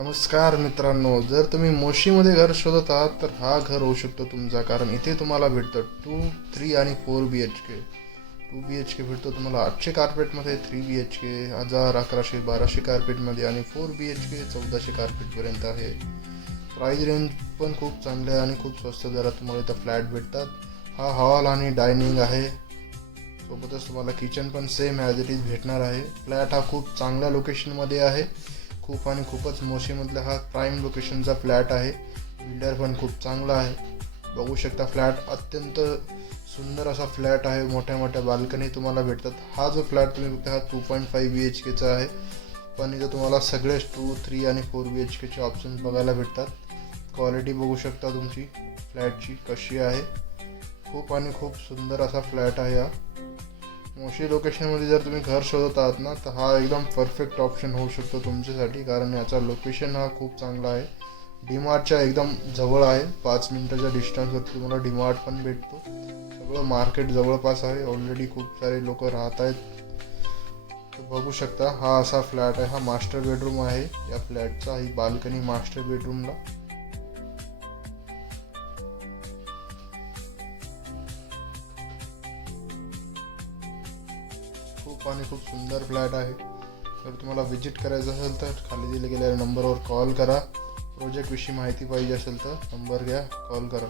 नमस्कार मित्रांनो, जर तुम्ही मोशीमध्ये घर शोधत आहात तर हा घर होऊ शकतो तुमचा. कारण इथे तुम्हाला भेटतं 2, 3 आणि 4 BHK. 2 BHK भेटतो तुम्हाला 800 कार्पेटमध्ये, 3 BHK 1000, 1100, 1200 कार्पेटमध्ये आणि 4 BHK 1400 कार्पेटपर्यंत आहे. प्राईज रेंज पण खूप चांगले आहे आणि खूप स्वस्त दरात तुम्हाला इथं फ्लॅट भेटतात. हा हॉल आणि डायनिंग आहे, सोबतच तुम्हाला किचन पण सेम ॲज इट इज भेटणार आहे. फ्लॅट हा खूप चांगल्या लोकेशनमध्ये आहे. खूपच मोशीमधला हा प्राईम लोकेशनचा फ्लॅट आहे. बिल्डर पण खूप चांगला आहे. बघू शकता फ्लॅट अत्यंत सुंदर असा फ्लॅट आहे. मोठ्या बाल्कनी तुम्हाला भेटतात. हा जो फ्लॅट तुम्ही बघता हा 2.5 BHKचा आहे, पण इथं तुम्हाला सगळेच 2, 3 आणि 4 BHKचे ऑप्शन बघायला भेटतात. क्वालिटी बघू शकता तुमची फ्लॅटची कशी आहे. खूप सुंदर असा फ्लॅट आहे हा. मोशी लोकेशनमध्ये जर तुम्ही घर शोधत आहात ना, तर हा एकदम परफेक्ट ऑप्शन होऊ शकतो तुमच्यासाठी. कारण याचा लोकेशन हा खूप चांगला आहे. डीमार्टच्या एकदम जवळ आहे. 5 मिनिटाच्या डिस्टन्सवरती तुम्हाला डीमार्ट पण भेटतो. सगळं मार्केट जवळपास आहे. ऑलरेडी खूप सारे लोक राहत आहेत. तर बघू शकता हा असा फ्लॅट आहे. हा मास्टर बेडरूम आहे या फ्लॅटचा. ही बाल्कनी मास्टर बेडरूमला. खूप सुंदर फ्लॅट आहे. जर तुम्हाला विजिट करायचं असेल तर खाली दिले गेलेल्या नंबरवर कॉल करा. प्रोजेक्टविषयी माहिती पाहिजे असेल तर नंबर घ्या, कॉल करा.